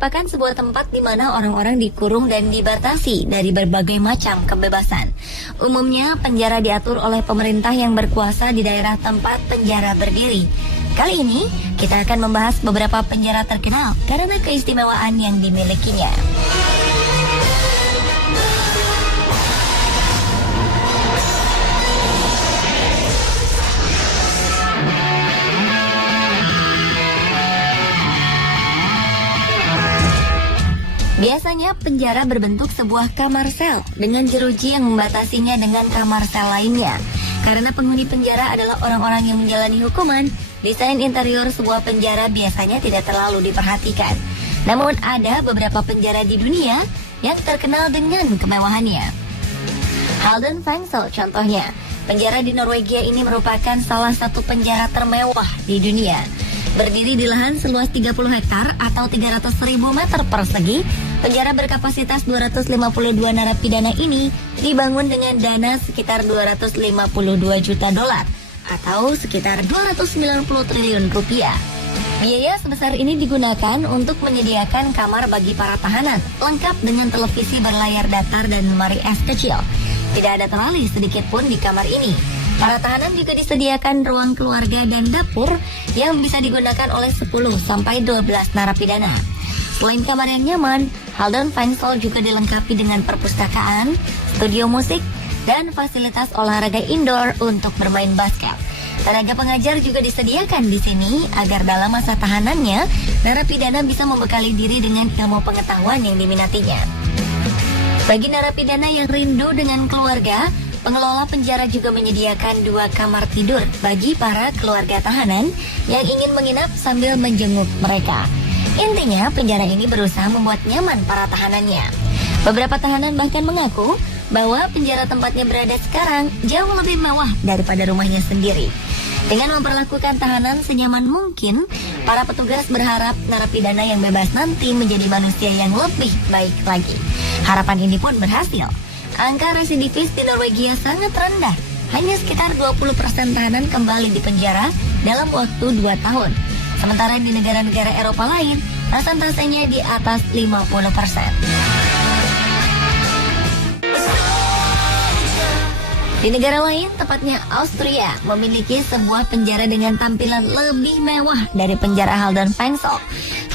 merupakan sebuah tempat di mana orang-orang dikurung dan dibatasi dari berbagai macam kebebasan. Umumnya, penjara diatur oleh pemerintah yang berkuasa di daerah tempat penjara berdiri. Kali ini, kita akan membahas beberapa penjara terkenal karena keistimewaan yang dimilikinya. Biasanya penjara berbentuk sebuah kamar sel dengan jeruji yang membatasinya dengan kamar sel lainnya. Karena penghuni penjara adalah orang-orang yang menjalani hukuman, desain interior sebuah penjara biasanya tidak terlalu diperhatikan. Namun ada beberapa penjara di dunia yang terkenal dengan kemewahannya. Halden Fengsel contohnya. Penjara di Norwegia ini merupakan salah satu penjara termewah di dunia. Berdiri di lahan seluas 30 hektar atau 300.000 meter persegi, penjara berkapasitas 252 narapidana ini dibangun dengan dana sekitar 252 juta dolar atau sekitar 290 triliun rupiah. Biaya sebesar ini digunakan untuk menyediakan kamar bagi para tahanan, lengkap dengan televisi berlayar datar dan lemari es kecil. Tidak ada terali sedikit pun di kamar ini. Para tahanan juga disediakan ruang keluarga dan dapur yang bisa digunakan oleh 10-12 narapidana. Selain kamar yang nyaman, Halden Fengsel juga dilengkapi dengan perpustakaan, studio musik, dan fasilitas olahraga indoor untuk bermain basket. Tenaga pengajar juga disediakan di sini agar dalam masa tahanannya, narapidana bisa membekali diri dengan ilmu pengetahuan yang diminatinya. Bagi narapidana yang rindu dengan keluarga, pengelola penjara juga menyediakan 2 kamar tidur bagi para keluarga tahanan yang ingin menginap sambil menjenguk mereka. Intinya, penjara ini berusaha membuat nyaman para tahanannya. Beberapa tahanan bahkan mengaku bahwa penjara tempatnya berada sekarang jauh lebih mewah daripada rumahnya sendiri. Dengan memperlakukan tahanan senyaman mungkin, para petugas berharap narapidana yang bebas nanti menjadi manusia yang lebih baik lagi. Harapan ini pun berhasil. Angka residivis di Norwegia sangat rendah. Hanya sekitar 20% tahanan kembali di penjara dalam waktu 2 tahun. Sementara di negara-negara Eropa lain, persentasenya di atas 50%. Di negara lain, tepatnya Austria, memiliki sebuah penjara dengan tampilan lebih mewah dari penjara Halden Fengsel.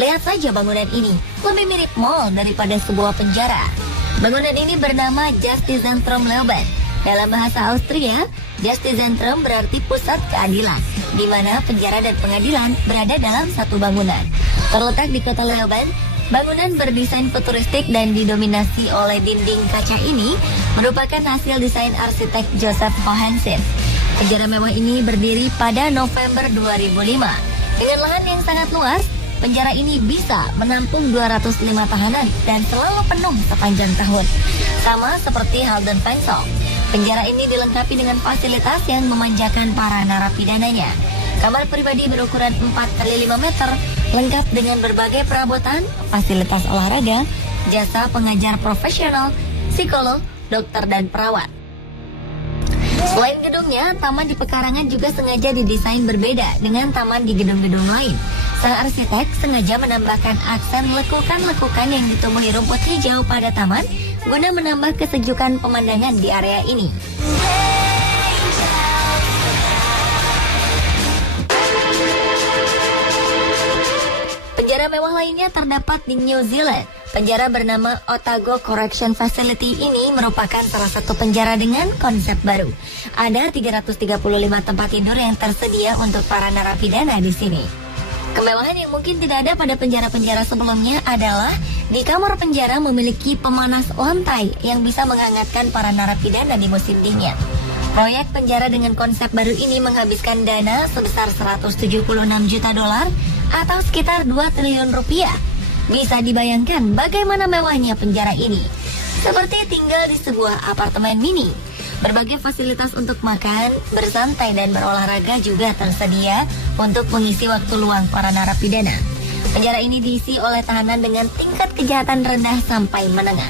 Lihat saja bangunan ini, lebih mirip mall daripada sebuah penjara. Bangunan ini bernama Justizentrum Leoben. Dalam bahasa Austria, Justizentrum berarti pusat keadilan, di mana penjara dan pengadilan berada dalam satu bangunan. Terletak di kota Leoben, bangunan berdesain futuristik dan didominasi oleh dinding kaca ini merupakan hasil desain arsitek Joseph Johansen. Penjara mewah ini berdiri pada November 2005. Dengan lahan yang sangat luas, penjara ini bisa menampung 205 tahanan dan selalu penuh sepanjang tahun. Sama seperti Halden Fengsel, penjara ini dilengkapi dengan fasilitas yang memanjakan para narapidananya. Kamar pribadi berukuran 4x5 meter, lengkap dengan berbagai perabotan, fasilitas olahraga, jasa pengajar profesional, psikolog, dokter, dan perawat. Selain gedungnya, taman di pekarangan juga sengaja didesain berbeda dengan taman di gedung-gedung lain. Sang arsitek sengaja menambahkan aksen lekukan-lekukan yang ditumbuhi rumput hijau pada taman guna menambah kesejukan pemandangan di area ini. Penjara mewah lainnya terdapat di New Zealand. Penjara bernama Otago Correction Facility ini merupakan salah satu penjara dengan konsep baru. Ada 335 tempat tidur yang tersedia untuk para narapidana di sini. Kemewahan yang mungkin tidak ada pada penjara-penjara sebelumnya adalah di kamar penjara memiliki pemanas lantai yang bisa menghangatkan para narapidana di musim dingin. Proyek penjara dengan konsep baru ini menghabiskan dana sebesar 176 juta dolar atau sekitar 2 triliun rupiah. Bisa dibayangkan bagaimana mewahnya penjara ini. Seperti tinggal di sebuah apartemen mini. Berbagai fasilitas untuk makan, bersantai, dan berolahraga juga tersedia untuk mengisi waktu luang para narapidana. Penjara ini diisi oleh tahanan dengan tingkat kejahatan rendah sampai menengah.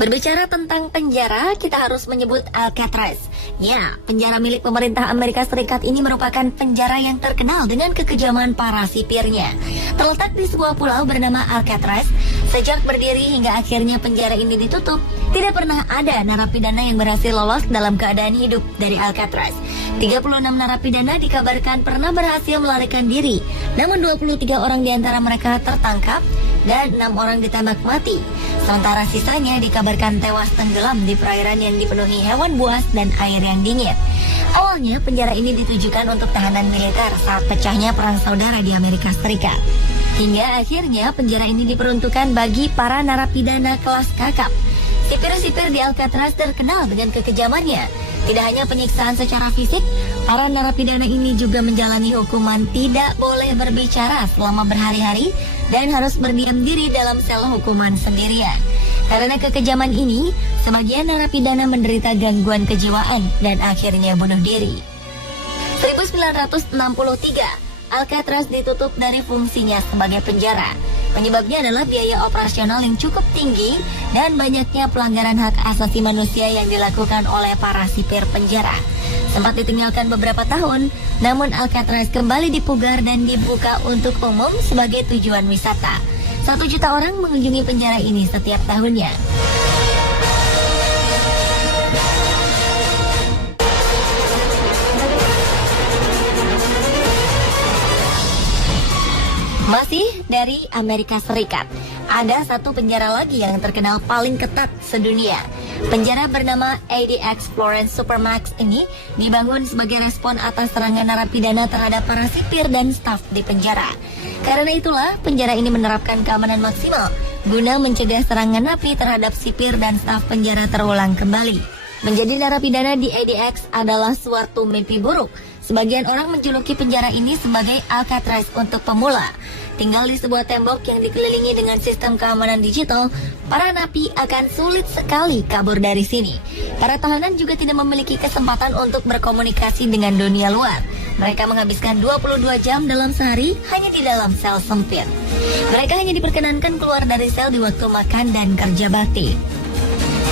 Berbicara tentang penjara, kita harus menyebut Alcatraz. Ya, penjara milik pemerintah Amerika Serikat ini merupakan penjara yang terkenal dengan kekejaman para sipirnya. Terletak di sebuah pulau bernama Alcatraz, sejak berdiri hingga akhirnya penjara ini ditutup, tidak pernah ada narapidana yang berhasil lolos dalam keadaan hidup dari Alcatraz. 36 narapidana dikabarkan pernah berhasil melarikan diri, namun 23 orang di antara mereka tertangkap dan 6 orang ditembak mati. Sementara sisanya dikabarkan tewas tenggelam di perairan yang dipenuhi hewan buas dan air yang dingin. Awalnya penjara ini ditujukan untuk tahanan militer saat pecahnya perang saudara di Amerika Serikat. Hingga akhirnya penjara ini diperuntukkan bagi para narapidana kelas kakap. Sipir-sipir di Alcatraz terkenal dengan kekejamannya. Tidak hanya penyiksaan secara fisik, para narapidana ini juga menjalani hukuman tidak boleh berbicara selama berhari-hari dan harus berdiam diri dalam sel hukuman sendirian. Karena kekejaman ini, sebagian narapidana menderita gangguan kejiwaan dan akhirnya bunuh diri. 1963, Alcatraz ditutup dari fungsinya sebagai penjara. Penyebabnya adalah biaya operasional yang cukup tinggi dan banyaknya pelanggaran hak asasi manusia yang dilakukan oleh para sipir penjara. Sempat ditinggalkan beberapa tahun, namun Alcatraz kembali dipugar dan dibuka untuk umum sebagai tujuan wisata. 1 juta orang mengunjungi penjara ini setiap tahunnya. Masih dari Amerika Serikat, ada satu penjara lagi yang terkenal paling ketat sedunia. Penjara bernama ADX Florence Supermax ini dibangun sebagai respon atas serangan narapidana terhadap para sipir dan staf di penjara. Karena itulah, penjara ini menerapkan keamanan maksimal guna mencegah serangan napi terhadap sipir dan staf penjara terulang kembali. Menjadi narapidana di ADX adalah suatu mimpi buruk. Sebagian orang menjuluki penjara ini sebagai Alcatraz untuk pemula. Tinggal di sebuah tembok yang dikelilingi dengan sistem keamanan digital, para napi akan sulit sekali kabur dari sini. Para tahanan juga tidak memiliki kesempatan untuk berkomunikasi dengan dunia luar. Mereka menghabiskan 22 jam dalam sehari hanya di dalam sel sempit. Mereka hanya diperkenankan keluar dari sel di waktu makan dan kerja bakti.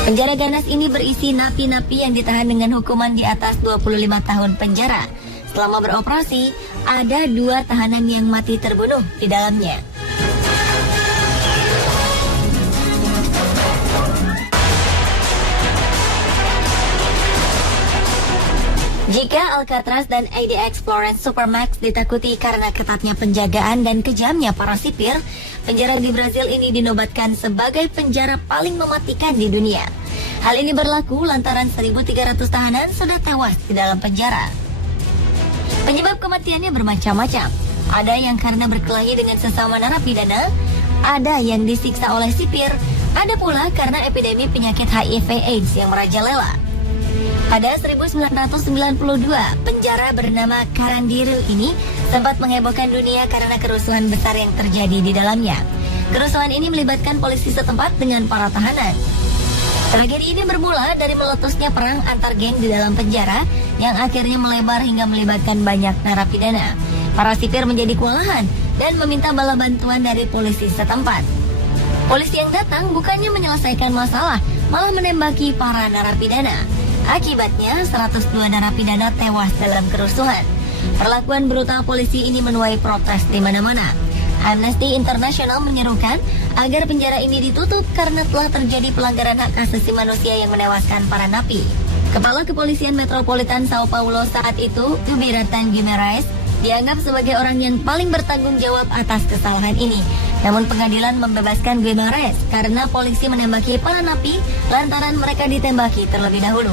Penjara ganas ini berisi napi-napi yang ditahan dengan hukuman di atas 25 tahun penjara. Selama beroperasi, ada 2 tahanan yang mati terbunuh di dalamnya. Jika Alcatraz dan ADX Florence Supermax ditakuti karena ketatnya penjagaan dan kejamnya para sipir, penjara di Brazil ini dinobatkan sebagai penjara paling mematikan di dunia. Hal ini berlaku lantaran 1.300 tahanan sudah tewas di dalam penjara. Penyebab kematiannya bermacam-macam. Ada yang karena berkelahi dengan sesama narapidana, ada yang disiksa oleh sipir, ada pula karena epidemi penyakit HIV/AIDS yang merajalela. Pada 1992, penjara bernama Carandiru ini sempat menghebohkan dunia karena kerusuhan besar yang terjadi di dalamnya. Kerusuhan ini melibatkan polisi setempat dengan para tahanan. Tragedi ini bermula dari meletusnya perang antar geng di dalam penjara yang akhirnya melebar hingga melibatkan banyak narapidana. Para sipir menjadi kewalahan dan meminta bala bantuan dari polisi setempat. Polisi yang datang bukannya menyelesaikan masalah, malah menembaki para narapidana. Akibatnya 102 narapidana tewas dalam kerusuhan. Perlakuan brutal polisi ini menuai protes di mana-mana. Amnesty International menyerukan agar penjara ini ditutup karena telah terjadi pelanggaran hak asasi manusia yang menewaskan para napi. Kepala Kepolisian Metropolitan Sao Paulo saat itu, Ubiratan Guimarães, dianggap sebagai orang yang paling bertanggung jawab atas kesalahan ini. Namun pengadilan membebaskan Guimarães karena polisi menembaki para napi lantaran mereka ditembaki terlebih dahulu.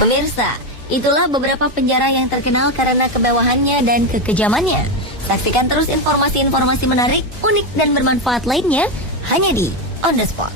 Pemirsa, itulah beberapa penjara yang terkenal karena kemewahannya dan kekejamannya. Saksikan terus informasi-informasi menarik, unik, dan bermanfaat lainnya hanya di On The Spot.